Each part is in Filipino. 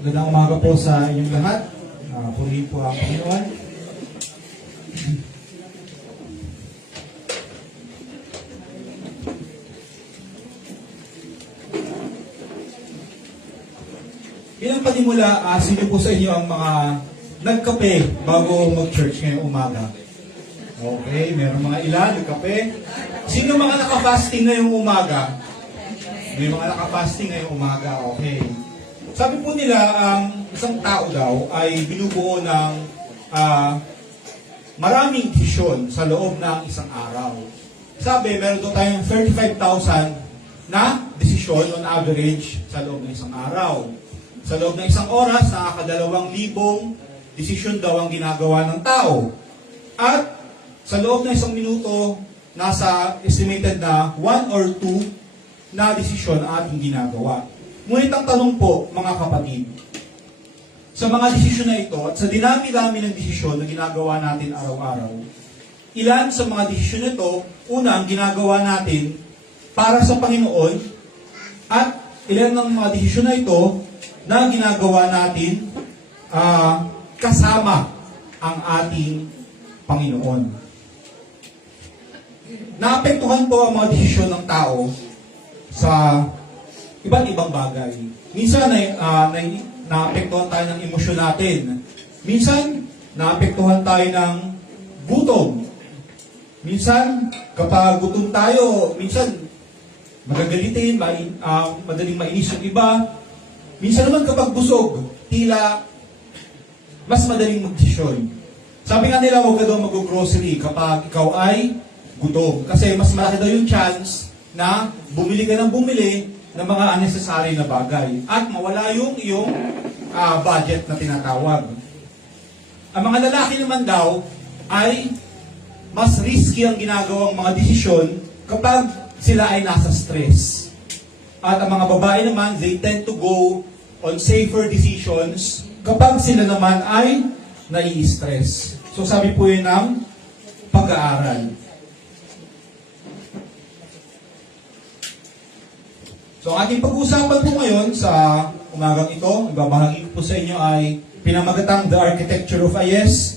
Magandang umaga po sa inyong lahat. Purihin po ang Panginoon. Bilang panimula, sino po sa inyo ang mga nagkape bago mag-church ngayong umaga? Okay, meron mga ilan, nagkape. Sino mga naka-fasting ngayong umaga? May mga naka-fasting ngayong umaga, okay. Sabi po nila, ang isang tao daw ay binubuo ng maraming desisyon sa loob ng isang araw. Sabi, meron daw tayong 35,000 na desisyon on average sa loob ng isang araw. Sa loob ng isang oras, nakaka-2,000 desisyon daw ang ginagawa ng tao. At sa loob ng isang minuto, nasa estimated na 1 or 2 na desisyon ang ating ginagawa. Ngunit ang tanong po, mga kapatid, sa mga desisyon na ito at sa dinami-dami ng desisyon na ginagawa natin araw-araw, ilan sa mga desisyon na ito, una, ang ginagawa natin para sa Panginoon, at ilan ng mga desisyon na ito na ginagawa natin kasama ang ating Panginoon. Naapektuhan po ang mga desisyon ng tao sa iba't ibang bagay. Minsan, naapektuhan tayo ng emosyon natin. Minsan, naapektuhan tayo ng gutom. Minsan, kapag gutom tayo, minsan, magagalitin, madaling mainis yung iba. Minsan naman kapag busog, tila mas madaling magdesisyon. Sabi nga nila, huwag ka daw mag-grocery kapag ikaw ay gutom. Kasi mas malaki daw yung chance na bumili ka ng bumili ng mga unnecessary na bagay. At mawala yung iyong budget na tinatawag. Ang mga lalaki naman daw ay mas risky ang ginagawang mga desisyon kapag sila ay nasa stress. At ang mga babae naman, they tend to go on safer decisions kapag sila naman ay nai-stress. So sabi po yun ng pag-aaral. So ang ating pag-uusapan po ngayon sa umagang ito, ibabahagi ko po sa inyo ay pinamagatang The Architecture of a Yes,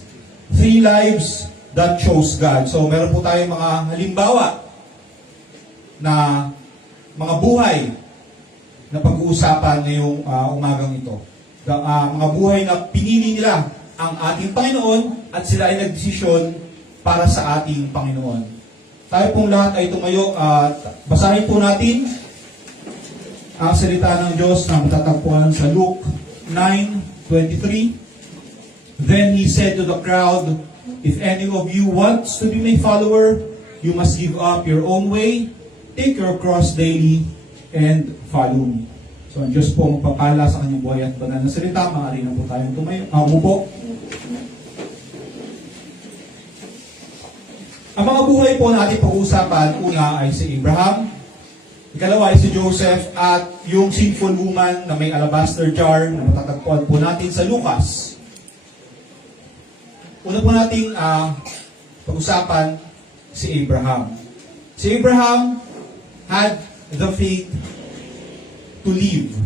3 Lives That Chose God. So meron po tayong mga halimbawa na mga buhay na pag-uusapan ngayong umagang ito. Mga buhay na pinili nila ang ating Panginoon at sila ay nagdesisyon para sa ating Panginoon. Tayo pong lahat ay tumayo at basahin po natin ang salita ng Diyos na matatagpuan sa Luke 9:23. Then he said to the crowd, "If any of you wants to be my follower, you must give up your own way, take your cross daily, and follow me." So ang Diyos po magpapala sa kanyang buhay at banal na salita. Maaari na po tayong umupo. Ang mga buhay po na ating pag-uusapan, una ay si Abraham, ikalawa ay si Joseph, at yung sinful woman na may alabaster jar na matatagpuan po natin sa Lucas. Una po nating pag-usapan si Abraham. Si Abraham had the faith to live.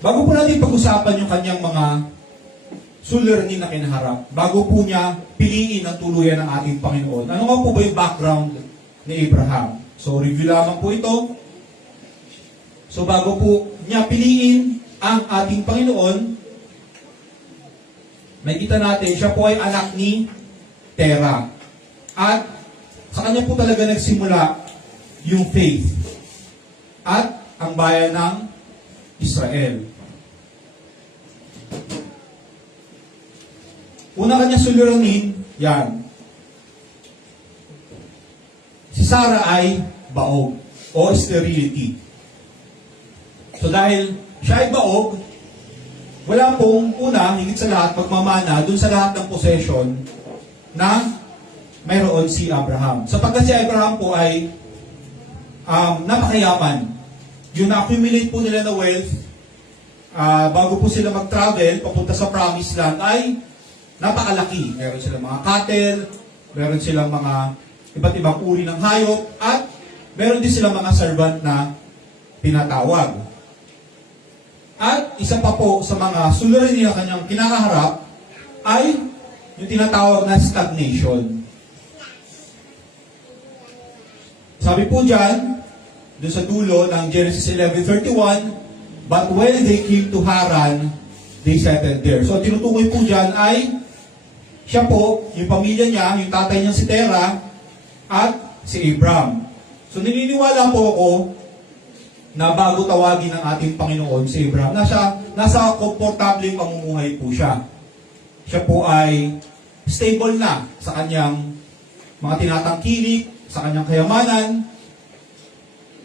Bago po natin pag-usapan yung kanyang mga suliranin na kinaharap, bago po niya piliin ang tuluyan ng ating Panginoon, ano nga po ba yung background ni Abraham? So, review lamang po ito. So, bago po niya piliin ang ating Panginoon, makikita natin, siya po ay anak ni Terah. At sa kanya po talaga nagsimula yung faith at ang bayan ng Israel. Una kanya suliranin, yan. Si Sarah ay baog o sterility. So dahil siya ay baog, wala pong una, higit sa lahat, pagmamana dun sa lahat ng possession na mayroon si Abraham. Sapagkat si Abraham po ay napakayaman. Yung na-accumulate po nila na wealth, bago po sila mag-travel papunta sa promised land ay napakalaki. Meron silang mga cattle, meron silang mga iba't ibang uri ng hayop, at meron din silang mga servant na pinatawag. At isa pa po sa mga suliranin na kanyang kinakaharap ay yung tinatawag na stagnation. Sabi po dyan, doon sa dulo ng Genesis 11:31, but when they came to Haran, they settled there. So tinutukoy po dyan ay siya po, yung pamilya niya, yung tatay niya si Terah, at si Abram. So naniniwala po ako na bago tawagin ng ating Panginoon si Abraham, nasa komportableng pamumuhay po siya. Siya po ay stable na sa kanyang mga tinatangkilik, sa kanyang kayamanan,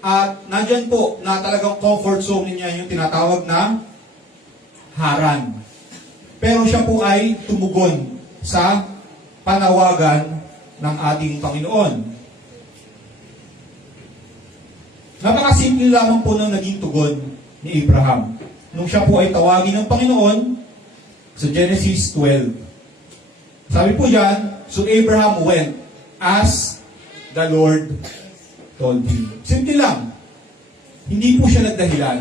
at nandyan po na talagang comfort zone niya yung tinatawag na Haran. Pero siya po ay tumugon sa panawagan ng ating Panginoon. Napakasimple lamang po ng naging tugon ni Abraham nung siya po ay tawagin ng Panginoon sa Genesis 12. Sabi po dyan, so Abraham went as the Lord told him. Simple lang. Hindi po siya nagdahilan.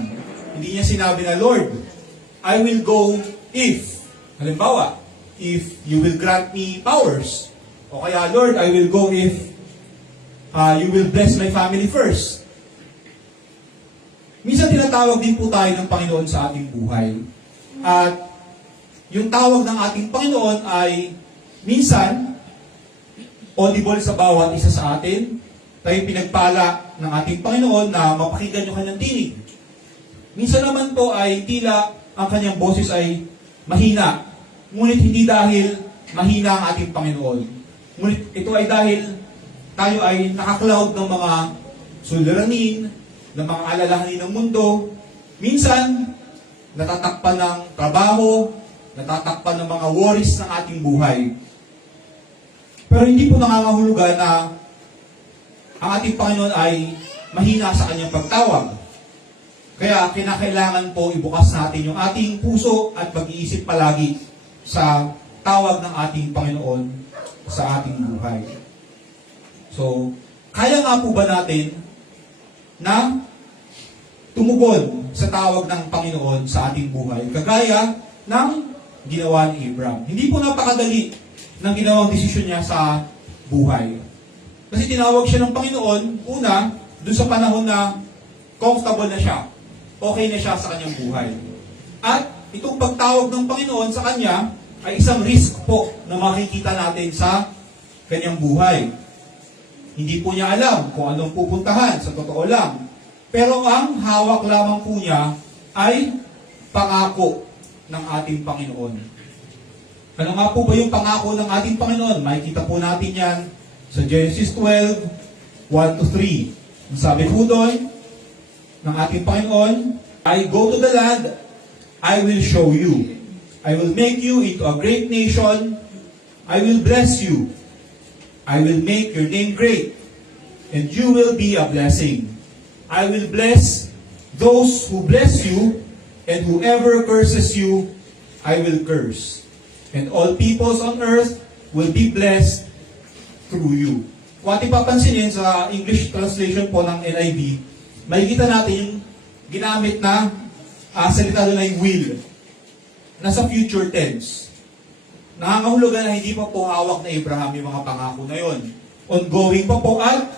Hindi niya sinabi na, Lord, I will go if, halimbawa, if you will grant me powers. O kaya, Lord, I will go if you will bless my family first. Minsan tinatawag din po tayo ng Panginoon sa ating buhay. At yung tawag ng ating Panginoon ay minsan audible sa bawat isa sa atin. Tayo pinagpala ng ating Panginoon na mapakinggan yung kanyang tinig. Minsan naman po ay tila ang kanyang boses ay mahina. Ngunit hindi dahil mahina ang ating Panginoon. Ngunit ito ay dahil tayo ay nakaklaud ng mga suliranin, ng mga alalahanin ng mundo. Minsan, natatakpan ng trabaho, natatakpan ng mga worries ng ating buhay. Pero hindi po nangangahulugan na ang ating Panginoon ay mahina sa kanyang pagtawag. Kaya kinakailangan po ibukas natin yung ating puso at pag-iisip palagi sa tawag ng ating Panginoon sa ating buhay. So, kaya nga po ba natin na tumugon sa tawag ng Panginoon sa ating buhay, kagaya ng ginawa ni Abraham? Hindi po napakadali ng ginawang desisyon niya sa buhay. Kasi tinawag siya ng Panginoon, una, dun sa panahon na comfortable na siya, okay na siya sa kanyang buhay. At itong pagtawag ng Panginoon sa kanya ay isang risk po na makikita natin sa kanyang buhay. Hindi po niya alam kung anong pupuntahan, sa totoo lang. Pero ang hawak lamang po niya ay pangako ng ating Panginoon. Ano nga po ba yung pangako ng ating Panginoon? Makikita po natin yan sa Genesis 12, 1-3. Ang sabi po doon ng ating Panginoon, I go to the land, I will show you. I will make you into a great nation. I will bless you. I will make your name great, and you will be a blessing. I will bless those who bless you, and whoever curses you, I will curse. And all peoples on earth will be blessed through you. Kung ating papansinin sa English translation po ng NIV, makikita natin yung ginamit na salita doon ay will. Nasa future tense. Nakangahulugan na hindi pa po hawak na Abraham yung mga pangako na yon. Ongoing pa po at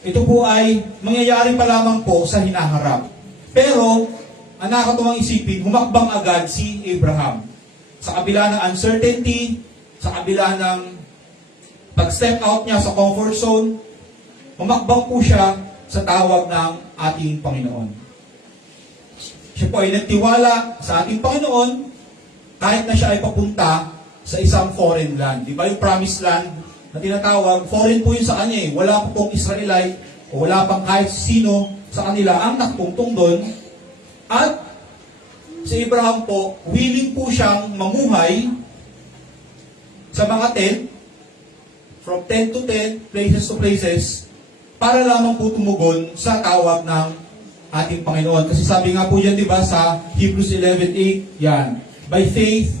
ito po ay mangyayari pa lamang po sa hinaharap. Pero, ang nakakatuwang isipin, humakbang agad si Abraham. Sa kabila ng uncertainty, sa kabila ng pag-step out niya sa comfort zone, humakbang po siya sa tawag ng ating Panginoon. Siya po ay nagtiwala sa ating Panginoon kahit na siya ay papunta sa isang foreign land. Di ba yung promised land na tinatawag, foreign po yun sa kanya eh. Wala po pong Israelite o wala pang kahit sino sa kanila ang nakatungtong doon. At si Abraham po, willing po siyang mamuhay sa mga tent, from tent to tent, places to places, para lamang po tumugon sa tawag ng ating Panginoon. Kasi sabi nga po yan, di ba, sa Hebrews 11:8, yan, by faith,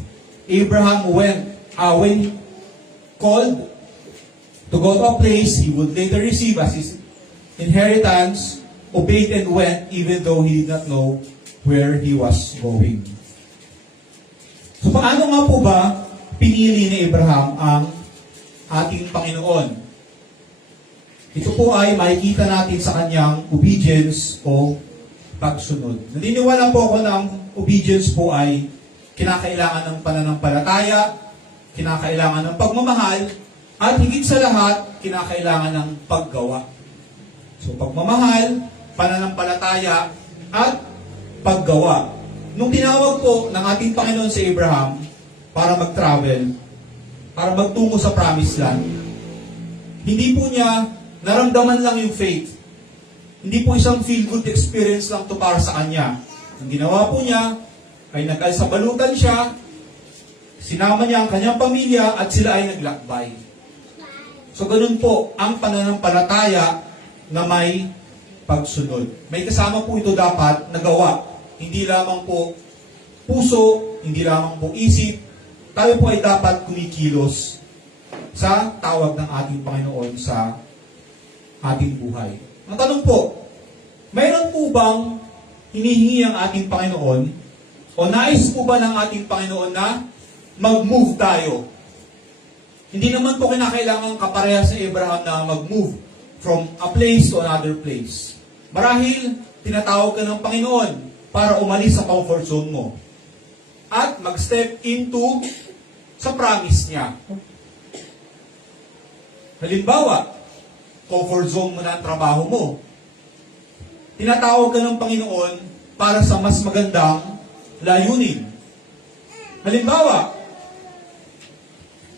Abraham when called to go to a place he would later receive as his inheritance, obeyed and went even though he did not know where he was going. So paano nga po ba pinili ni Abraham ang ating Panginoon? Ito po ay makikita natin sa kanyang obedience o pagsunod. Naniniwala po ako na ang obedience po ay kinakailangan ng pananampalataya, kinakailangan ng pagmamahal, at higit sa lahat, kinakailangan ng paggawa. So pagmamahal, pananampalataya, at paggawa. Nung tinawag po ng ating Panginoon si Abraham para mag-travel, para magtungo sa promised land, hindi po niya naramdaman lang yung faith. Hindi po isang feel-good experience lang to para sa kanya. Ang ginawa po niya ay nag-alsabalutan siya, sinama niya ang kanyang pamilya at sila ay naglakbay. So ganun po ang pananampalataya na may pagsunod. May kasama po ito dapat nagawa. Hindi lamang po puso, hindi lamang po isip. Tayo po ay dapat kumikilos sa tawag ng ating Panginoon sa ating buhay. Ang tanong po, mayroon po bang hinihingi ang ating Panginoon o nais po ba ng ating Panginoon na mag-move tayo? Hindi naman po kinakailangan kaparehas sa Abraham na mag-move from a place to another place. Marahil, tinatawag ka ng Panginoon para umalis sa comfort zone mo at mag-step into sa promise niya. Halimbawa, comfort zone mo na ang trabaho mo. Tinatawag ka ng Panginoon para sa mas magandang layunin. Halimbawa,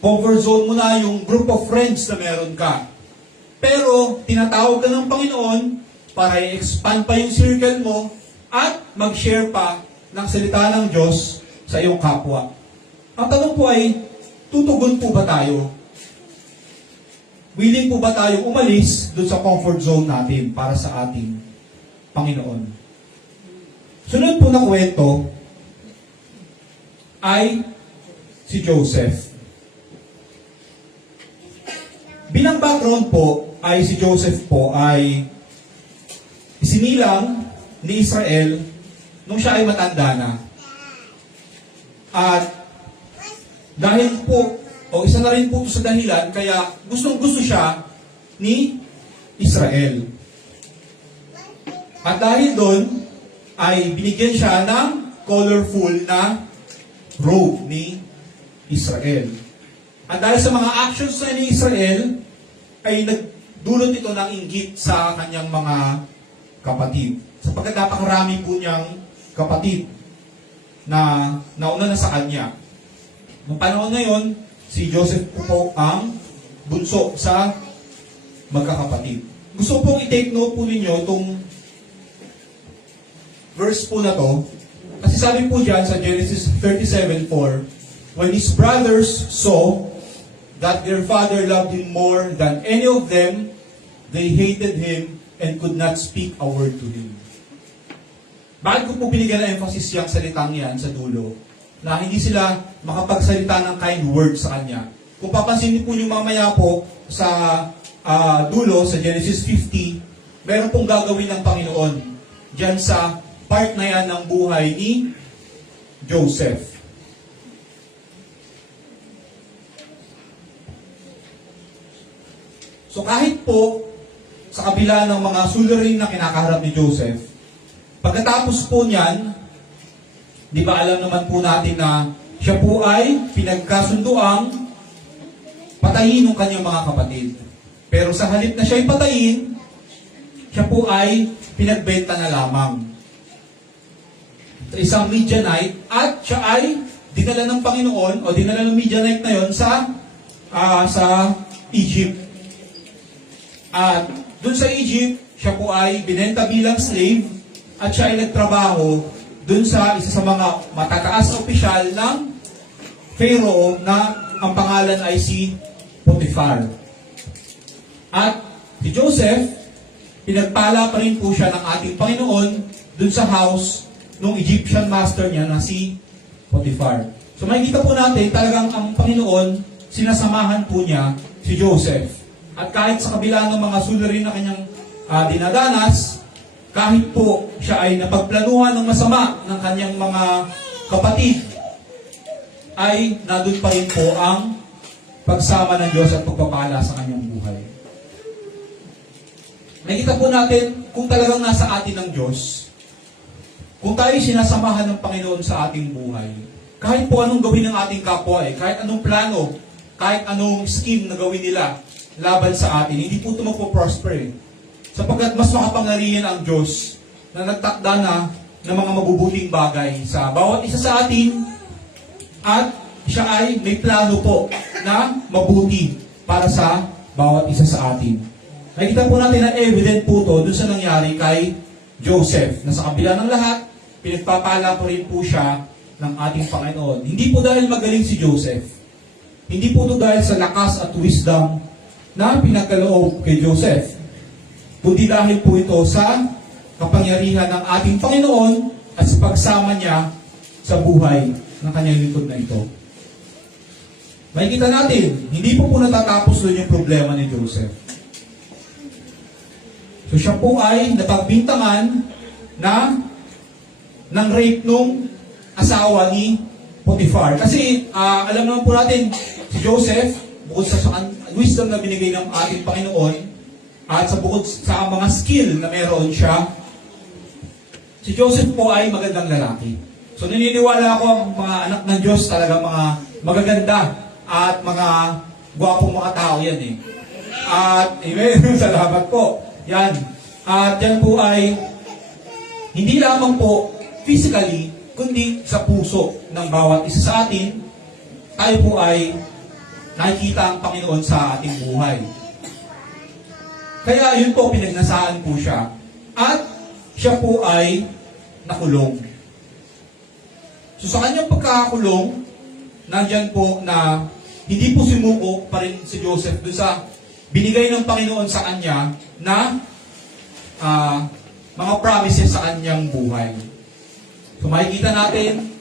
comfort zone mo na yung group of friends na meron ka. Pero, tinatawag ka ng Panginoon para i-expand pa yung circle mo at mag-share pa ng salita ng Diyos sa iyong kapwa. Ang tanong po ay, tutugon po ba tayo? Willing po ba tayong umalis doon sa comfort zone natin para sa ating Panginoon? Sunod po na kwento ay si Joseph. Bilang background po, ay si Joseph po ay isinilang ni Israel nung siya ay matanda na. At dahil po, o isa na rin po sa dahilan, kaya gustong-gusto siya ni Israel. At dahil doon, ay binigyan siya ng colorful na robe ni Israel. At dahil sa mga actions na ni Israel, ay nagdulot ito ng inggit sa kanyang mga kapatid. Sapagkat napakarami po niyang kapatid na nauna na sa kanya. Noong panahon na yon, si Joseph po ang bunso sa magkakapatid. Gusto pong i-take note po ninyo itong verse po na to. Kasi sabi po dyan sa Genesis 37:4, when his brothers saw that their father loved him more than any of them, they hated him and could not speak a word to him. Bakit ko po binigyan ng emphasis yung salitang yan sa dulo? Na hindi sila makapagsalita ng kind word sa kanya. Kung papansin po niyo mamaya po sa dulo, sa Genesis 50, meron pong gagawin ng Panginoon diyan sa part na yan ng buhay ni Joseph. So kahit po sa kabila ng mga suliranin na kinakaharap ni Joseph, pagkatapos po niyan, di ba alam naman po natin na siya po ay pinagkasunduang patayin ng kanyang mga kapatid. Pero sa halip na siya ay patayin, siya po ay pinagbenta na lamang. Isang Midianite at siya ay dinala ng Panginoon o dinala ng Midianite na yon sa Egypt. At doon sa Egypt, siya po ay binenta bilang slave at siya ay nagtrabaho doon sa isa sa mga matataas na opisyal ng Pharaoh na ang pangalan ay si Potiphar. At si Joseph, pinagpala pa rin po siya ng ating Panginoon doon sa house ng Egyptian master niya na si Potiphar. So makikita po natin talagang ang Panginoon, sinasamahan po niya si Joseph. At kahit sa kabila ng mga suliranin na kanyang dinadanas, kahit po siya ay napagplanuhan ng masama ng kanyang mga kapatid, ay nandun pa rin po ang pagsama ng Diyos at pagpapala sa kanyang buhay. Nakita po natin kung talagang nasa atin ng Diyos, kung tayo sinasamahan ng Panginoon sa ating buhay, kahit po anong gawin ng ating kapwa, kahit anong plano, kahit anong scheme na gawin nila laban sa atin, hindi po ito magpo-prosper. Sapagkat mas makapangyarihan ang Diyos na nagtakda na ng mga mabubuting bagay sa bawat isa sa atin, at siya ay may plano po na mabuti para sa bawat isa sa atin. Nakita po natin na evident po ito dun sa nangyari kay Joseph, na sa kabila ng lahat, pinagpapala po rin po siya ng ating Panginoon. Hindi po dahil magaling si Joseph. Hindi po ito dahil sa lakas at wisdom na pinagkaloob kay Joseph, kundi dahil po ito sa kapangyarihan ng ating Panginoon at sa pagsama niya sa buhay ng kanyang lingkod na ito. Makikita natin, hindi po natatapos doon yung problema ni Joseph. So siya po ay napagbintangan na ng rape nung asawa ni Potiphar. Kasi alam naman po natin, si Joseph, bukod sa wisdom na binigay ng ating Panginoon, at sa bukod sa mga skill na meron siya, si Joseph po ay magandang lalaki. So naniniwala ako ang mga anak ng Diyos talaga mga magaganda at mga gwapong mga tao yan At amen, salamat po. Yan. At yan po ay hindi lamang po physically, kundi sa puso ng bawat isa sa atin, tayo po ay nakikita ang Panginoon sa ating buhay. Kaya yun po, pinagnasaan po siya. At siya po ay nakulong. So sa kanyang pagkakakulong, nandyan po na hindi po sumuko pa rin si Joseph doon sa binigay ng Panginoon sa kanya na mga promises sa kanyang buhay. So makikita natin,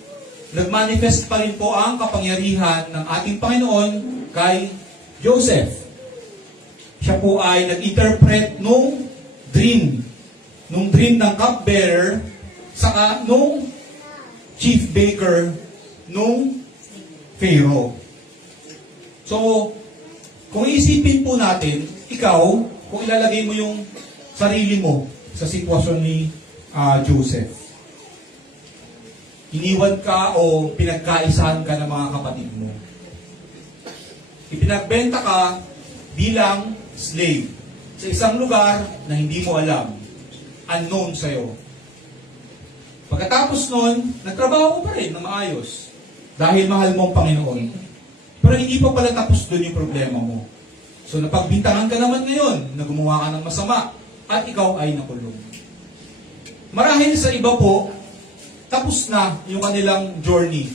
nagmanifest pa rin po ang kapangyarihan ng ating Panginoon kay Joseph. Siya po ay nag-interpret nung dream ng cupbearer, saka nung chief baker nung Pharaoh. So, kung isipin po natin, ikaw, kung ilalagay mo yung sarili mo sa sitwasyon ni Joseph, iniwan ka o pinagkaisahan ka ng mga kapatid mo. Ipinagbenta ka bilang slave sa isang lugar na hindi mo alam, unknown sa'yo. Pagkatapos nun, nagtrabaho pa rin na maayos dahil mahal mo ang Panginoon. Pero hindi pa pala tapos doon yung problema mo. So napagbintangan ka naman ngayon na gumawa ka ng masama at ikaw ay nakulong. Marahil sa iba po, tapos na yung kanilang journey.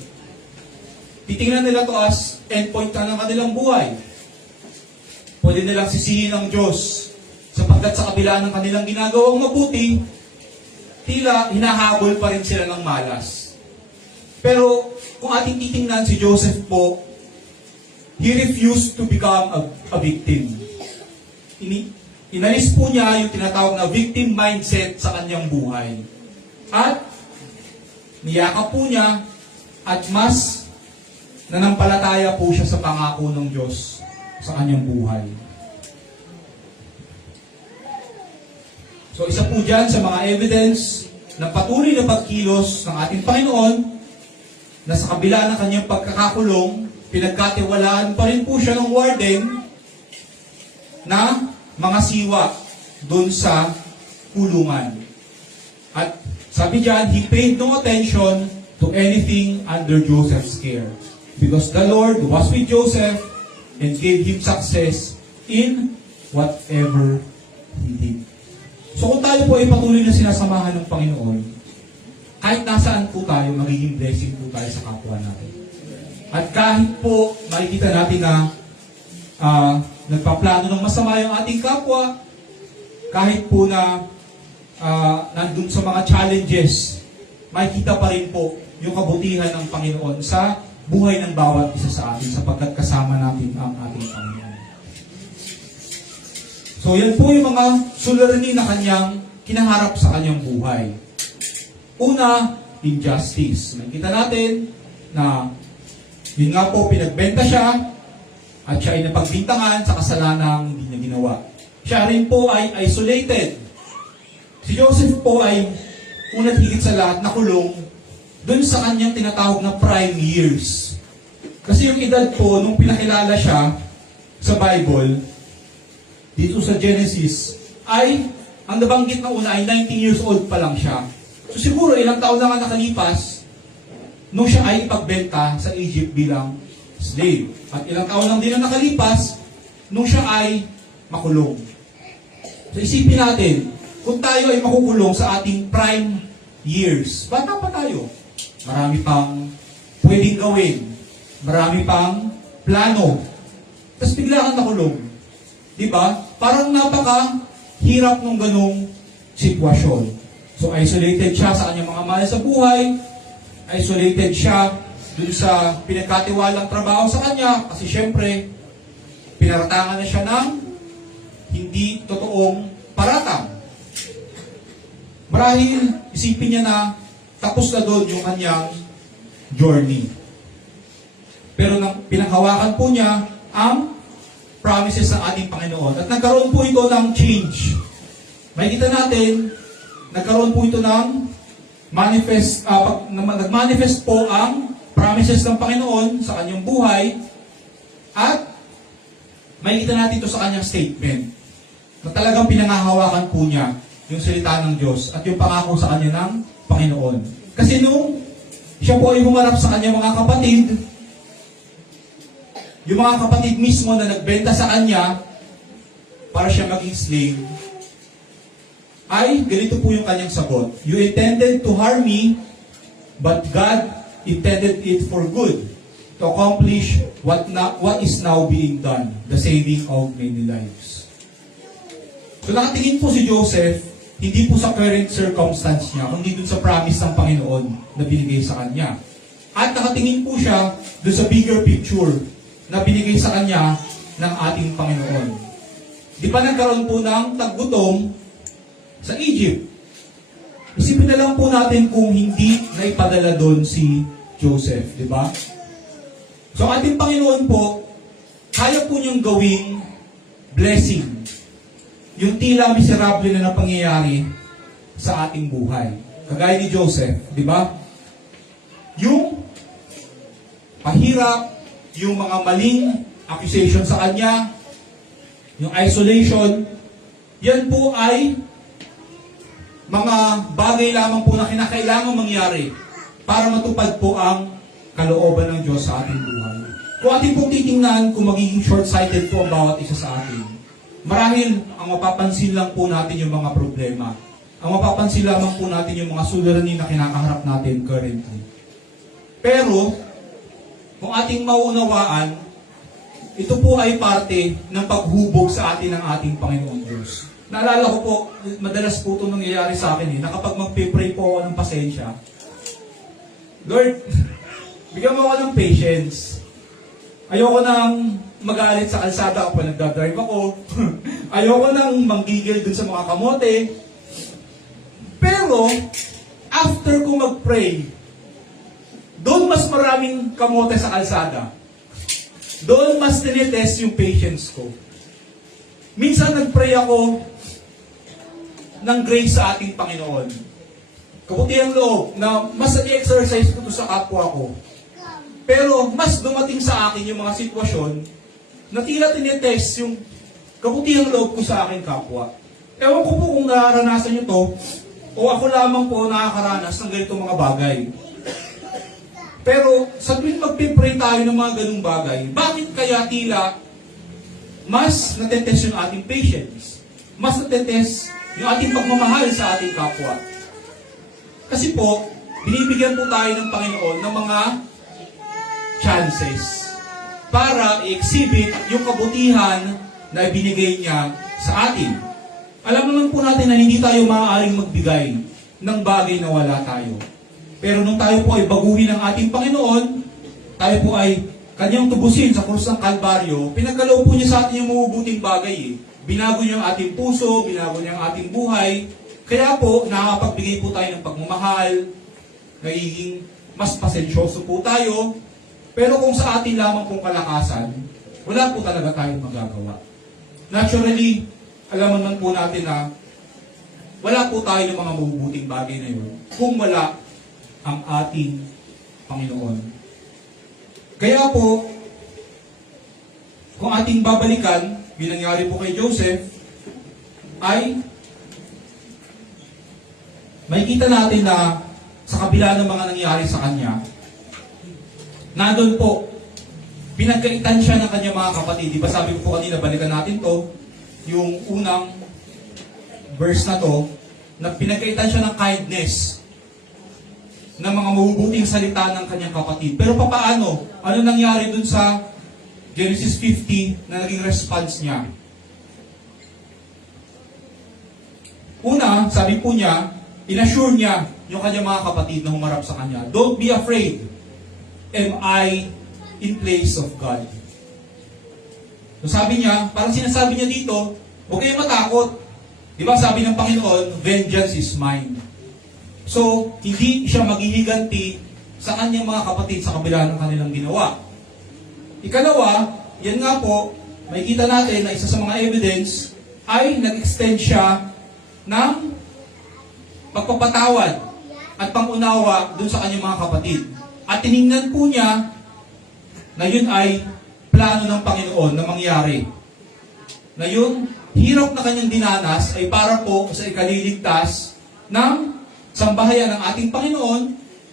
Titingnan nila to as endpoint na ng kanilang buhay. Pwede nilang sisihin ang Diyos sapagkat sa kabila ng kanilang ginagawang mabuti, tila hinahabol pa rin sila ng malas. Pero kung ating titingnan si Joseph po, he refused to become a victim. Inalis po niya yung tinatawag na victim mindset sa kanyang buhay. At niyakap po niya at mas nanampalataya po siya sa pangako ng Diyos sa kanyang buhay. So isa po dyan sa mga evidence ng patuloy na pagkilos ng ating Panginoon na sa kabila ng kanyang pagkakakulong, pinagkatiwalaan pa rin po siya ng warden na mga siwa doon sa kulungan. At sabi diyan, he paid no attention to anything under Joseph's care. Because the Lord was with Joseph and gave him success in whatever he did. So kung tayo po ay patuloy na sinasamahan ng Panginoon, kahit nasaan po tayo, magiging blessing po tayo sa kapwa natin. At kahit po makikita natin na nagpaplano ng masama yung ating kapwa, kahit po na nandun sa mga challenges, makikita pa rin po yung kabutihan ng Panginoon sa buhay ng bawat isa sa atin sapagkat kasama natin ang ating Panginoon. So yan po yung mga suliranin na kanyang kinaharap sa kanyang buhay. Una, injustice. Nakita natin na yun nga po, pinagbenta siya at siya ay napagbintangan sa kasalanang hindi niya ginawa. Siya rin po ay isolated. Si Joseph po ay una't higit sa lahat nakulong dun sa kanyang tinatawag na prime years. Kasi yung edad po, nung pinakilala siya sa Bible, dito sa Genesis, ay, ang nabanggit na una ay 19 years old pa lang siya. So siguro ilang taon na nga nakalipas, nung siya ay ipagbenta sa Egypt bilang slave. At ilang taon lang din na nakalipas, nung siya ay makulong. So isipin natin, kung tayo ay makukulong sa ating prime years, bata pa tayo. Marami pang pwedeng gawin. Marami pang plano. Tapos bigla kang nakulong. Diba? Parang napaka-hirap ng ganong sitwasyon. So isolated siya sa kanyang mga mahal sa buhay. Isolated siya dun sa pinagkatiwalang trabaho sa kanya. Kasi syempre, pinaratangan na siya ng hindi totoong paratang. Marahil, isipin niya na tapos na doon yung kanyang journey. Pero nang pinanghawakan po niya ang promises ng ating Panginoon. At nagkaroon po ito ng change. Makikita natin, nagkaroon po ito ng nagmanifest po ang promises ng Panginoon sa kanyang buhay at makikita natin ito sa kanyang statement na talagang pinangahawakan po niya yung salita ng Diyos at yung pangako sa kanya ng Panginoon. Kasi nung siya po ay humarap sa kanyang mga kapatid, yung mga kapatid mismo na nagbenta sa kanya para siya maging slave, ay ganito po yung kanyang sagot. You intended to harm me, but God intended it for good, to accomplish what is now being done, the saving of many lives. So nakatingin po si Joseph, hindi po sa current circumstance niya, kundi dun sa promise ng Panginoon na binigay sa kanya. At nakatingin po siya dun sa bigger picture na binigay sa kanya ng ating Panginoon. Di ba nagkaroon po ng taggutom sa Egypt? Isipin na lang po natin kung hindi na ipadala doon si Joseph, di ba? So ang ating Panginoon po, kaya po niyang gawing blessing yung tila miserable na pangyayari sa ating buhay. Kagaya ni Joseph, di ba? Yung pahirap, yung mga maling accusation sa kanya, yung isolation, yan po ay mga bagay lamang po na kinakailangan mangyari para matupad po ang kalooban ng Diyos sa ating buhay. Kung ating pong titingnan, kung magiging short-sighted po ang bawat isa sa atin, marahil ang mapapansin lang po natin yung mga problema. Ang mapapansin lamang po natin yung mga suliranin na kinakaharap natin currently. Pero, kung ating maunawaan, ito po ay parte ng paghubog sa atin ng ating Panginoon Diyos. Naalala ko po, madalas po ito nangyayari sa akin na kapag magpipray po ako ng pasensya, Lord, bigyan mo ako ng patience. Ayoko nang magalit sa kalsada kapag nagdadrive ako. Ayoko nang manggigil dun sa mga kamote. Pero, after ko mag-pray, doon mas maraming kamote sa kalsada. Doon mas tinitest yung patience ko. Minsan nag-pray ako ng grace sa ating Panginoon. Kabutihan loob na mas i-exercise ko to sa kapwa ko. Pero mas dumating sa akin yung mga sitwasyon na tila tinitest yung kabutihan loob ko sa aking kapwa. Ewan ko po kung nararanasan nyo to o ako lamang po nakakaranas ng ganitong mga bagay. Pero sa tuwing magpipray tayo ng mga ganung bagay, bakit kaya tila mas natetest yung ating patience? Mas natetest yung ating pagmamahal sa ating kapwa? Kasi po, binibigyan po tayo ng Panginoon ng mga chances para i-exhibit yung kabutihan na ibinigay niya sa atin. Alam naman po natin na hindi tayo maaaring magbigay ng bagay na wala tayo. Pero nung tayo po ay baguhin ng ating Panginoon, tayo po ay kanyang tubusin sa krus ng Kalbaryo, pinagkaloob po niya sa atin yung mabubuting bagay. Binago niya ang ating puso, binago niya ang ating buhay. Kaya po, nakakapagbigay po tayo ng pagmamahal, nagiging mas pasensyoso po tayo, pero kung sa atin lamang pong kalakasan, wala po talaga tayong magagawa. Naturally, alam naman po natin na wala po tayo ng mga mabubuting bagay na yun kung wala ang ating Panginoon. Kaya po, kung ating babalikan, yung nangyari po kay Joseph, ay makikita natin na sa kabila ng mga nangyari sa kanya, nandun po, pinagkaitan siya ng kanyang mga kapatid. Di ba sabi ko po kanina, balikan natin to, yung unang verse na to, na pinagkaitan siya ng kindness, ng mga mabubuting salita ng kanyang kapatid. Pero papaano? Ano nangyari dun sa Genesis 50 na naging response niya? Una, sabi po niya, inassure niya yung kanyang mga kapatid na humarap sa kanya, don't be afraid. Am I in place of God? So sabi niya, parang sinasabi niya dito, huwag kayong matakot. Di ba sabi ng Panginoon, vengeance is mine. So, hindi siya maghihiganti sa kanyang mga kapatid sa kabila ng kanilang ginawa. Ikalawa, yan nga po, makikita natin na isa sa mga evidence ay nag-extend siya ng pagpapatawad at pangunawa dun sa kanyang mga kapatid. At tiningnan po niya na yun ay plano ng Panginoon na mangyari. Na yun, hirap na kanyang dinanas ay para po sa ikaliligtas ng sambahayan ng ating Panginoon.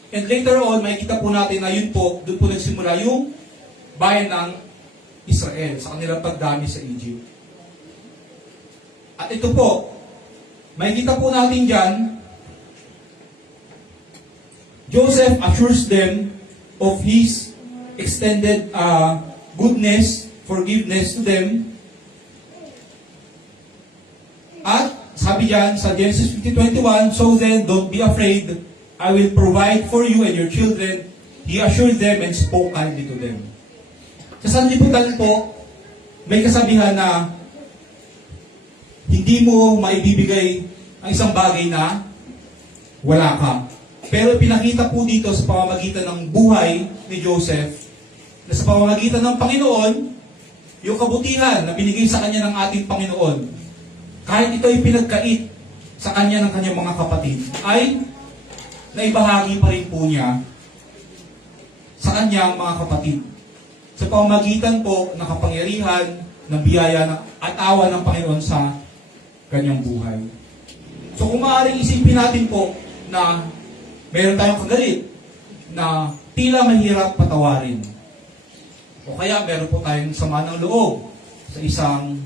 And later on, makikita po natin na yun po, doon po nagsimula yung bayan ng Israel sa kanilang pagdami sa Egypt. At ito po, makikita po natin dyan, Joseph assures them of his extended goodness, forgiveness to them. At sabi diyan sa Genesis 50:21, so then don't be afraid, I will provide for you and your children. He assured them and spoke kindly to them. Sa sanlibutan po, may kasabihan na hindi mo maibibigay ang isang bagay na wala ka. Pero pinakita po dito sa pamamagitan ng buhay ni Joseph, na sa pamamagitan ng Panginoon, yung kabutihan na binigay sa kanya ng ating Panginoon, kahit ito ay pinagkait sa kanya ng kanyang mga kapatid, ay naibahagi pa rin po niya sa kanyang mga kapatid. Sa pamamagitan po ng kapangyarihan, ng biyaya at awa ng Panginoon sa kanyang buhay. So kung maaaring isipin natin po na meron tayong kagalit na tila mahirap patawarin. O kaya meron po tayong sama ng loob sa isang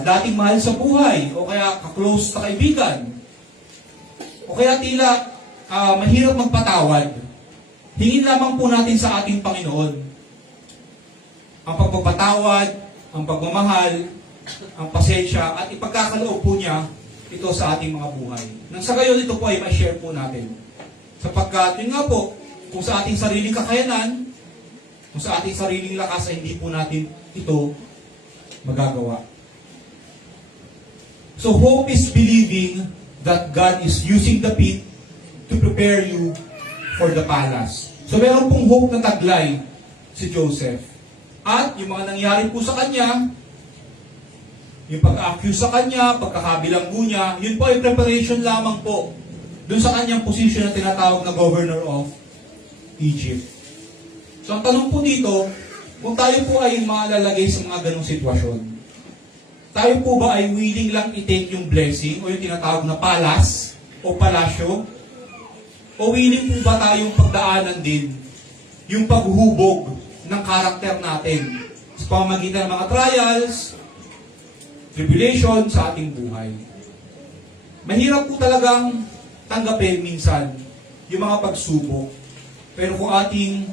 dating mahal sa buhay, o kaya ka-close na kaibigan, o kaya tila mahirap magpatawad. Hingin lamang po natin sa ating Panginoon ang pagpapatawad, ang pagmamahal, ang pasensya, at ipagkakaloob po niya ito sa ating mga buhay. Nang sa gayon, ito po ay ma-share po natin. Sapagkat, yun nga po, kung sa ating sariling kakayanan, kung sa ating sariling lakas ay hindi po natin ito magagawa. So hope is believing that God is using the pit to prepare you for the palace. So meron pong hope na taglay si Joseph. At yung mga nangyari po sa kanya, yung pag-accuse sa kanya, pagkakabilanggo niya, yun po ay preparation lamang po dun sa kanyang position na tinatawag na governor of Egypt. So ang tanong po dito, kung tayo po ay malalagay sa mga ganong sitwasyon, tayo po ba ay willing lang i-take yung blessing o yung tinatawag na palace o palasyo? O willing po ba tayong pagdaanan din yung paghuhubog ng karakter natin sa pamamagitan ng mga trials, tribulation sa ating buhay? Mahirap po talagang tanggapin minsan yung mga pagsubok. Pero kung ating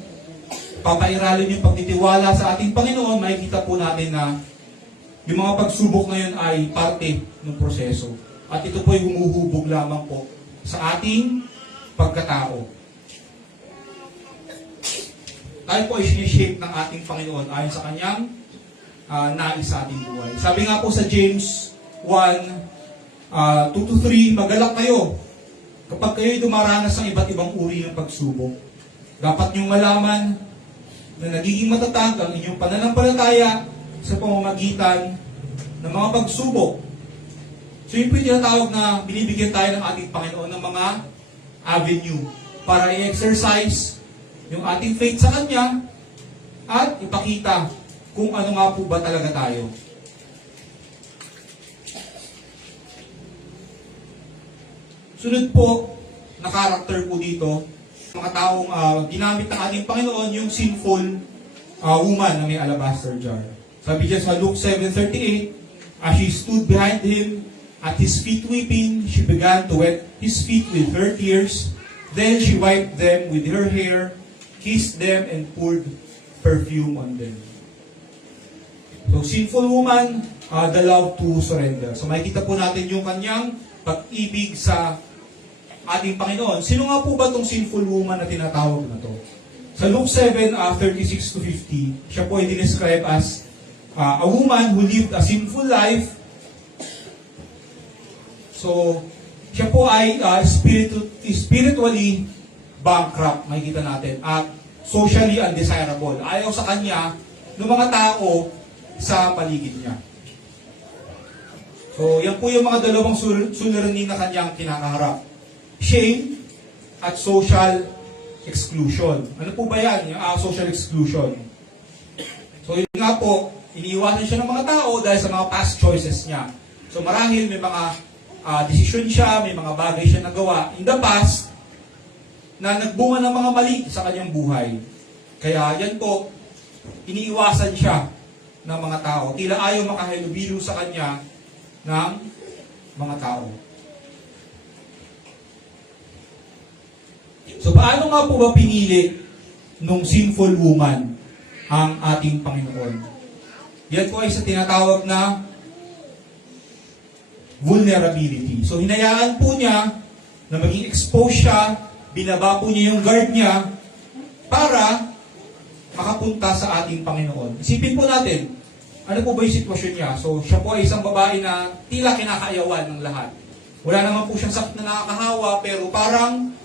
papairalin yung pagtitiwala sa ating Panginoon, makikita po natin na yung mga pagsubok na yun ay parte ng proseso. At ito po ay humuhubog lamang po sa ating pagkatao. Tayo po ay sinishape ng ating Panginoon ayon sa kanyang nais sa ating buhay. Sabi nga po sa James 1, 2 to 3, magalak kayo kapag kayo'y dumaranas ng iba't ibang uri ng pagsubok. Dapat niyong malaman na nagiging matatag ang inyong pananampalataya sa pamamagitan ng mga pagsubok. So yun po yung tinatawag na binibigyan tayo ng ating Panginoon ng mga avenue para i-exercise yung ating faith sa Kanya at ipakita kung ano nga po ba talaga tayo. Sunod po na character po dito, mga taong ginamit ng ating Panginoon yung sinful woman na may alabaster jar. Sabi dyan sa Luke 7:38, as she stood behind him, at his feet weeping, she began to wet his feet with her tears. Then she wiped them with her hair, kissed them, and poured perfume on them. So, sinful woman, the love to surrender. So, makikita po natin yung kanyang pag-ibig sa ating Panginoon. Sino nga po ba itong sinful woman na tinatawag na to? Sa Luke 7:36 to 50, siya po ay dinescribe as a woman who lived a sinful life. So, siya po ay spiritually bankrupt, makikita natin, at socially undesirable. Ayaw sa kanya ng mga tao sa paligid niya. So, yan po yung mga dalawang suliranin na kanyang kinakaharap. Shame at social exclusion. Ano po ba yan? Yung social exclusion. So, yun nga po, iniiwasan siya ng mga tao dahil sa mga past choices niya. So, marahil may mga desisyon siya, may mga bagay siya nagawa in the past na nagbunga ng mga mali sa kanyang buhay. Kaya yan po, iniiwasan siya ng mga tao. Tila ayaw makahalubilo sa kanya ng mga tao. So, paano nga po ba pinili nung sinful woman ang ating Panginoon? Yan po ay sa tinatawag na vulnerability. So, hinayaan po niya na maging exposed siya, binaba po niya yung guard niya para makapunta sa ating Panginoon. Isipin po natin, ano po ba yung sitwasyon niya? So, siya po ay isang babae na tila kinakaayawan ng lahat. Wala naman po siyang sakit na nakakahawa, pero parang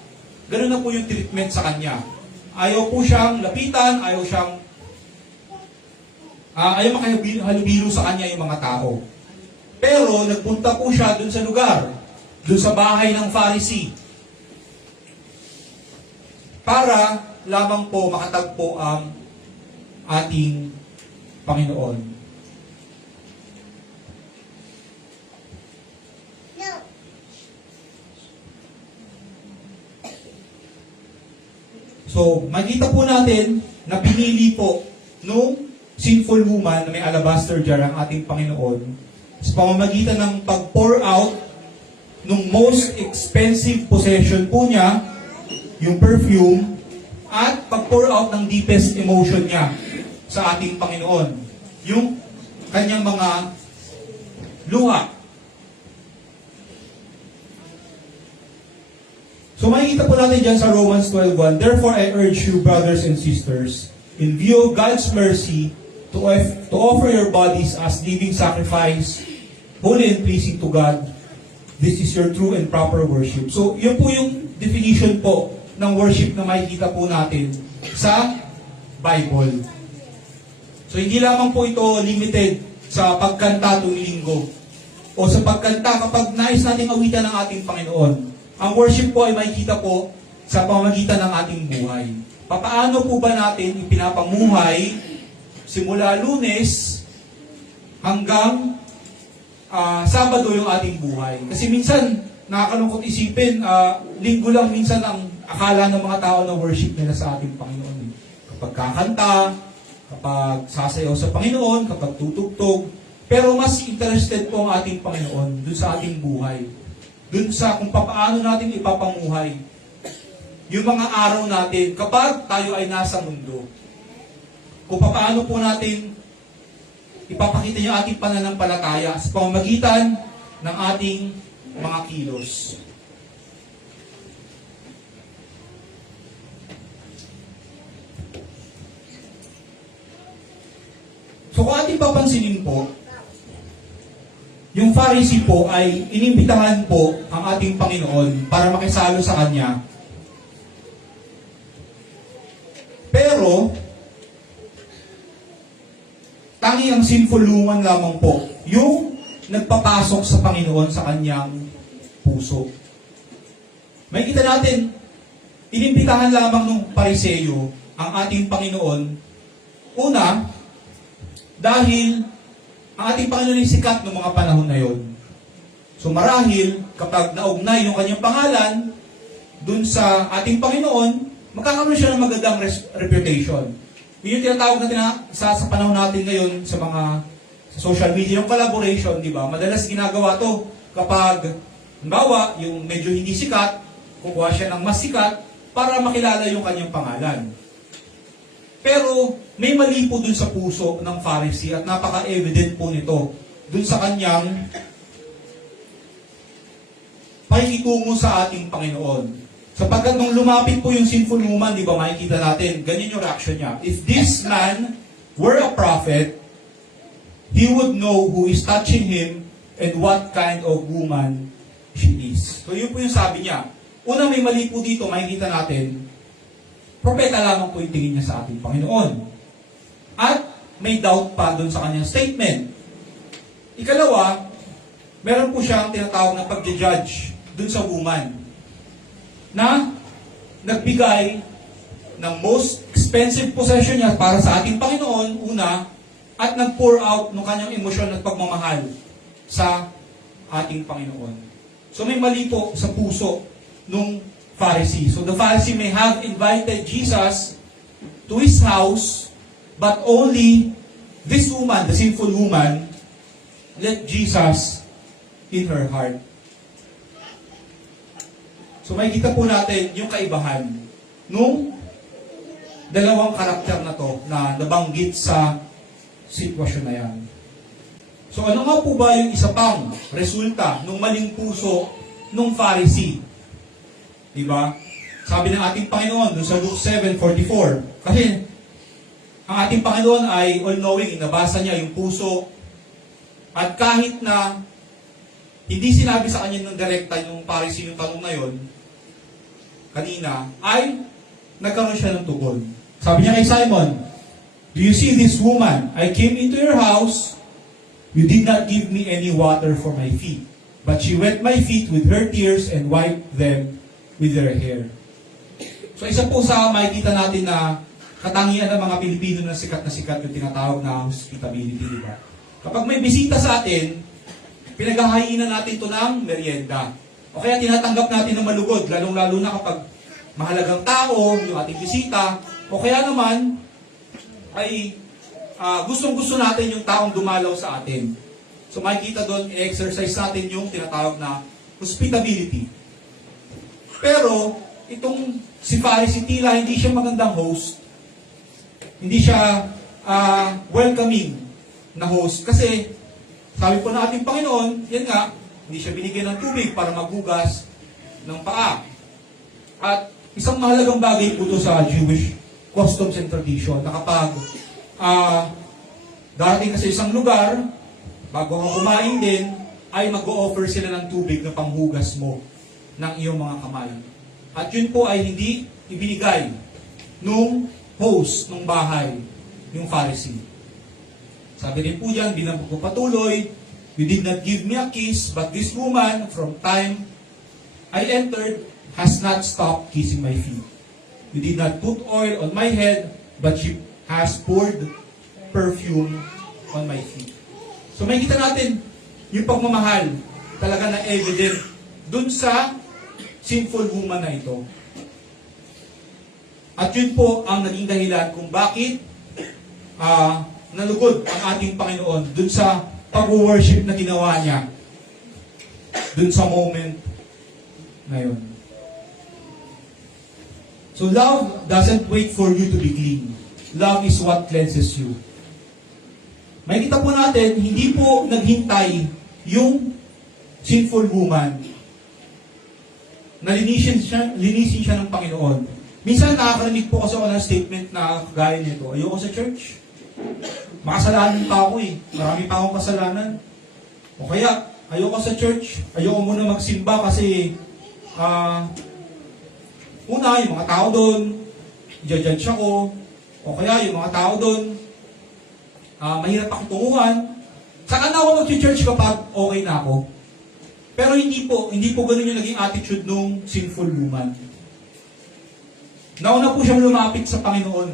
ganun na po yung treatment sa kanya. Ayaw po siyang lapitan, ayaw makahalubilo sa kanya yung mga tao. Pero nagpunta po siya dun sa lugar, dun sa bahay ng Pharisee, para lamang po makatagpo ang ating Panginoon. So, makita po natin na pinili po nung sinful woman na may alabaster jar ang ating Panginoon sa pamamagitan ng pag-pour out nung most expensive possession po niya, yung perfume, at pag-pour out ng deepest emotion niya sa ating Panginoon, yung kanyang mga luha. So makikita po natin dyan sa Romans 12:1, therefore I urge you, brothers and sisters, in view of God's mercy, to offer your bodies as living sacrifice, holy and pleasing to God. This is your true and proper worship. So yun po yung definition po ng worship na makikita po natin sa Bible. So hindi lamang po ito limited sa pagkanta tuwing linggo o sa pagkanta kapag nais nating awitan ng ating Panginoon. Ang worship po ay makikita po sa pamamagitan ng ating buhay. Papaano po ba natin ipinapamuhay simula Lunes hanggang Sabado yung ating buhay? Kasi minsan, nakakalungkot isipin, linggo lang minsan ang akala ng mga tao na worship nila sa ating Panginoon. Kapag kakanta, kapag sasayaw sa Panginoon, kapag tutugtog, pero mas interested po ang ating Panginoon dun sa ating buhay. Dun sa kung paano natin ipapamuhay yung mga araw natin kapag tayo ay nasa mundo. Kung paano po natin ipapakita yung ating pananampalataya sa pamamagitan ng ating mga kilos. So kung ating papansinin po, yung Pharisee po ay inimbitahan po ang ating Panginoon para makisalo sa Kanya. Pero, tangi ang sinful human lamang po, yung nagpapasok sa Panginoon sa Kanyang puso. May kita natin, inimbitahan lamang ng Pariseyo ang ating Panginoon. Una, dahil ang ating Panginoon ay sikat ng mga panahon na yon. So marahil, kapag naugnay yung kanyang pangalan, dun sa ating Panginoon, magkakaroon siya ng magandang reputation. Yun yung tinatawag natin sa panahon natin ngayon sa mga sa social media, yung collaboration, di ba? Madalas ginagawa to kapag, halimbawa, yung medyo hindi sikat, kukuha siya ng mas sikat para makilala yung kanyang pangalan. Pero may mali po dun sa puso ng Pharisee at napaka-evident po nito dun sa kanyang pakikitungo sa ating Panginoon. Sapagkat nung lumapit po yung sinful woman, di ba, makikita natin, ganyan yung reaction niya. If this man were a prophet, he would know who is touching him and what kind of woman she is. So yun po yung sabi niya. Una, may mali po dito, makikita natin, propeta lamang po yung tingin niya sa ating Panginoon. At may doubt pa doon sa kanyang statement. Ikalawa, meron po siyang tinatawag na pag-judge doon sa woman na nagbigay ng most expensive possession niya para sa ating Panginoon, una, at nag-pour out ng kanyang emosyon at pagmamahal sa ating Panginoon. So may mali po sa puso nung Pharisee. So the Pharisee may have invited Jesus to his house, but only this woman, the sinful woman, let Jesus in her heart. So makikita po natin yung kaibahan nung dalawang karakter na to na nabanggit sa sitwasyon na yan. So ano nga po ba yung isa pang resulta ng maling puso nung Pharisee? Diba? Sabi ng ating Panginoon doon sa Luke 7:44. Kasi ang ating Panginoon ay all-knowing, nabasa niya yung puso. At kahit na hindi sinabi sa kanya ng direkta yung Pharisee yung tanong na yon, kanina, ay nagkaroon siya ng tugon. Sabi niya kay Simon, "Do you see this woman? I came into your house. You did not give me any water for my feet. But she wet my feet with her tears and wiped them with their hair." So isa po sa makikita natin na katangian ng mga Pilipino na sikat yung tinatawag na hospitality, di ba? Kapag may bisita sa atin, pinaghahayinan natin ito ng merienda. O kaya tinatanggap natin ng malugod, lalong-lalo na kapag mahalagang tao, yung ating bisita, o kaya naman ay gustong-gusto natin yung taong dumalaw sa atin. So makikita doon, i-exercise natin yung tinatawag na hospitality. Pero, itong si Pharisee tila, hindi siya magandang host. Hindi siya welcoming na host. Kasi, sabi po ng ating Panginoon, yan nga, hindi siya binigyan ng tubig para maghugas ng paa. At isang mahalagang bagay po ito sa Jewish customs and tradition, na kapag darating ka sa isang lugar, bago ka kumain din, ay mag-o-offer sila ng tubig na panghugas mo ng iyong mga kamay. At yun po ay hindi ibinigay nung host ng bahay, yung Pharisee. Sabi rin po dyan, bilang pagpapatuloy, "You did not give me a kiss, but this woman, from time I entered, has not stopped kissing my feet. You did not put oil on my head, but she has poured perfume on my feet." So makikita natin yung pagmamahal talaga na evident dun sa sinful woman na ito. At yun po ang naging dahilan kung bakit nalugod ang ating Panginoon dun sa pag-worship na ginawa niya dun sa moment na yun. So love doesn't wait for you to be clean. Love is what cleanses you. Makikita po natin, hindi po naghintay yung sinful woman na linisin siya ng Panginoon. Minsan nakakarinig po kasi ako ng statement na gaya nito, "Ayoko sa church. Makasalanan pa ako eh. Marami pa akong kasalanan." O kaya, ayoko sa church, ayoko muna magsimba kasi una, yung mga tao doon, i-judge ako, o kaya yung mga tao doon, mahirap akong tunguhan. Saka na ako mag-church kapag okay na ako. Pero hindi po ganun yung naging attitude nung sinful woman. Nauna po siyang lumapit sa Panginoon,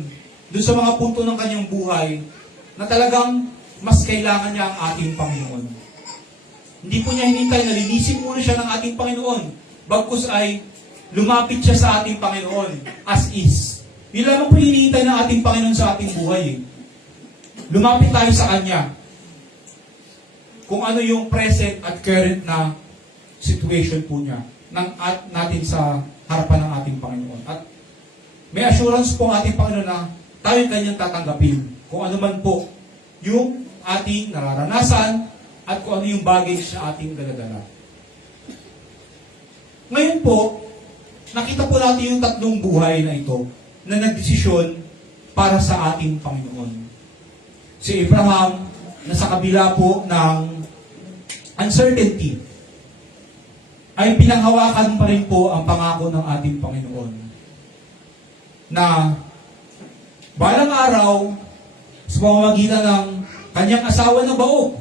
doon sa mga punto ng kanyang buhay, na talagang mas kailangan niya ang ating Panginoon. Hindi po niya hinintay na linisin muna siya ng ating Panginoon, bagkus ay lumapit siya sa ating Panginoon as is. Yun lamang po hinihintay ng ating Panginoon sa ating buhay. Lumapit tayo sa Kanya. Kung ano yung present at current na situation po niya natin sa harapan ng ating Panginoon. At may assurance po ang ating Panginoon na tayo Kanyang tatanggapin. Kung ano man po yung ating nararanasan at kung ano yung baggage na ating daladala. Ngayon po, nakita po natin yung tatlong buhay na ito na nagdesisyon para sa ating Panginoon. Si Abraham, na sa kabila po ng uncertainty, ay pinanghawakan pa rin po ang pangako ng ating Panginoon. Na balang araw, sa pamamagitan ng kanyang asawa na Baog,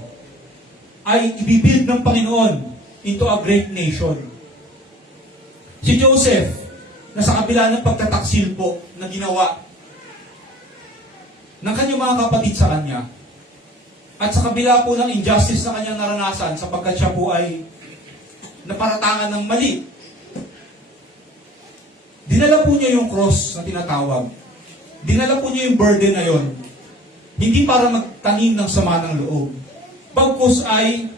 ay ibibuild ng Panginoon into a great nation. Si Joseph, na sa kabila ng pagtataksil po na ginawa ng kanyang mga kapatid sa kanya, at sa kabila po ng injustice na kanyang naranasan sapagkat siya po ay naparatangan ng mali, dinala po niya yung cross na tinatawag. Dinala po niya yung burden na yon. Hindi para magtanim ng sama ng loob. Bagkus ay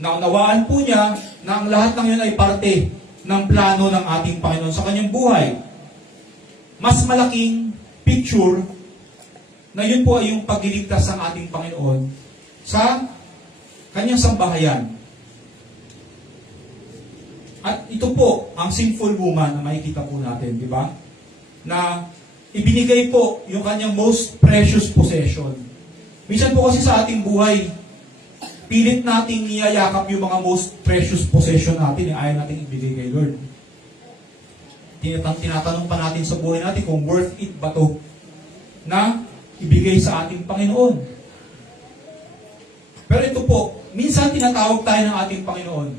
naunawaan po niya na ang lahat ng yun ay parte ng plano ng ating Panginoon sa kanyang buhay. Mas malaking picture na yun po ay yung pagliligtas ng ating Panginoon sa kanyang sambahayan. At ito po, ang sinful woman na makikita po natin, di ba? Na ibinigay po yung kanyang most precious possession. Minsan po kasi sa ating buhay, pilit nating niyayakap yung mga most precious possession natin, ayaw natin ibigay kay Lord. Tinatanong pa natin sa buhay natin kung worth it ba to na ibigay sa ating Panginoon. Pero ito po, minsan tinatawag tayo ng ating Panginoon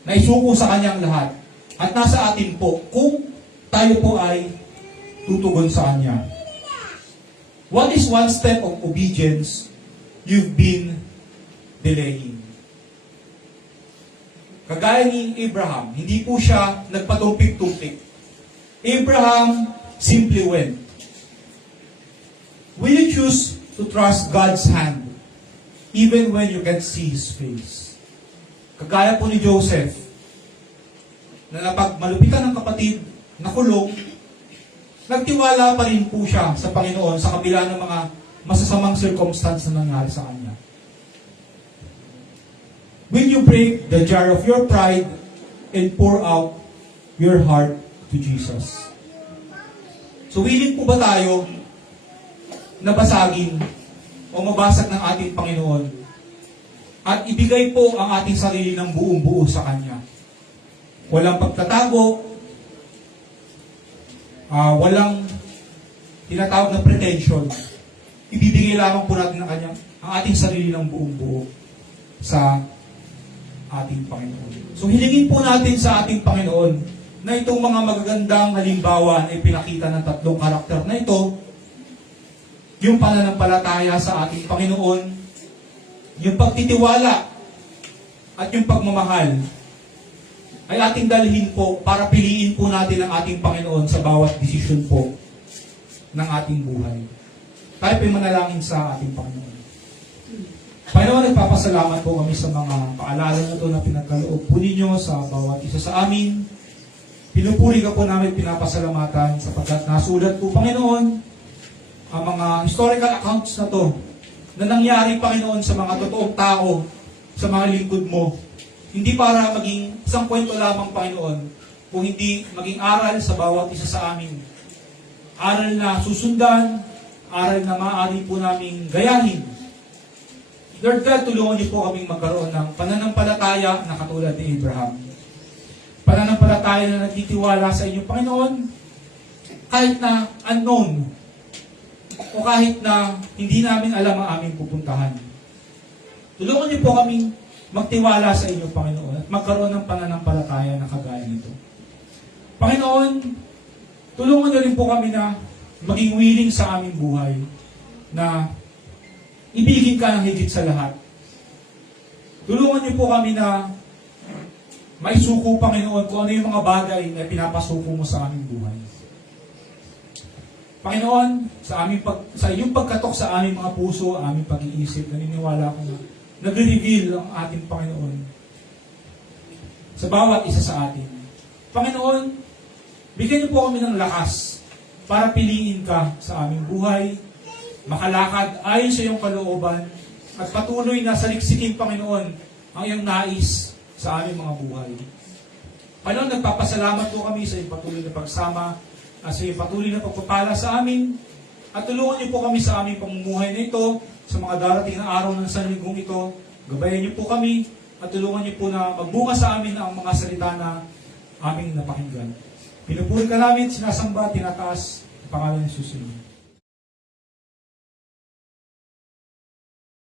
na isuko sa Kanyang lahat. At nasa atin po, kung tayo po ay tutugon sa Kanya. What is one step of obedience you've been delaying? Kagaya ni Abraham, hindi po siya nagpatumpik-tumpik. Abraham simply went. Will you choose to trust God's hand even when you can't see His face? Kagaya po ni Joseph, na napagmalupitan ng kapatid, nakulong, nagtiwala pa rin po siya sa Panginoon sa kabila ng mga masasamang circumstance na nangyari sa kanya. Will you break the jar of your pride and pour out your heart to Jesus? So, willing po ba tayo na basagin o mabasag ng ating Panginoon at ibigay po ang ating sarili ng buong-buo sa Kanya? Walang pagtatago, walang tinatawag na pretension. Ibibigay lamang po natin ang ating sarili ng buong-buo sa ating Panginoon. So hilingin po natin sa ating Panginoon na itong mga magagandang halimbawa na ipinakita ng tatlong karakter na ito, yung pananampalataya sa ating Panginoon, yung pagtitiwala at yung pagmamahal, ay ating dalhin po para piliin po natin ang ating Panginoon sa bawat desisyon po ng ating buhay. Tayo po'y manalangin sa ating Panginoon. Panginoon, nagpapasalamat po kami sa mga paalala na ito na pinagkaloob po ninyo sa bawat isa sa amin. Pinupuri ka po namin, pinapasalamatan sapagkat nasulat po, Panginoon, ang mga historical accounts na to na nangyari, Panginoon, sa mga totoong tao, sa mga lingkod mo. Hindi para maging isang kwento lamang, Panginoon, kung hindi maging aral sa bawat isa sa amin. Aral na susundan, aral na maaari po namin gayahin Lord God, tulungan niyo po kaming magkaroon ng pananampalataya na katulad ni Abraham. Pananampalataya na nagtitiwala sa inyo, Panginoon, kahit na unknown, o kahit na hindi namin alam ang aming pupuntahan. Tulungan niyo po kaming magtiwala sa inyo, Panginoon, at magkaroon ng pananampalataya na kagaya nito. Panginoon, tulungan niyo rin po kami na maging willing sa aming buhay na ibigin ka ng higit sa lahat. Tulungan niyo po kami na maisuko, Panginoon, kung ano yung mga bagay na pinapasuko mo sa aming buhay. Panginoon, sa iyong pagkatok sa aming mga puso, aming pag-iisip, naniniwala ko na nag-reveal ang ating Panginoon sa bawat isa sa atin. Panginoon, bigyan niyo po kami ng lakas para piliin ka sa aming buhay, makalakad ayon sa iyong kalooban, at patuloy na saliksikin, Panginoon, ang iyong nais sa aming mga buhay. Panginoon, nagpapasalamat po kami sa iyong patuloy na pagsama at sa iyong patuloy na pagpapala sa amin, at tulungan niyo po kami sa aming pamumuhay na ito, sa mga darating na araw ng sanlibuong ito. Gabayan niyo po kami, at tulungan niyo po na magbunga sa amin ang mga salita na aming napakinggan. Pinupuri ka namin, sinasamba, tinataas, ang pangalan ni Jesus.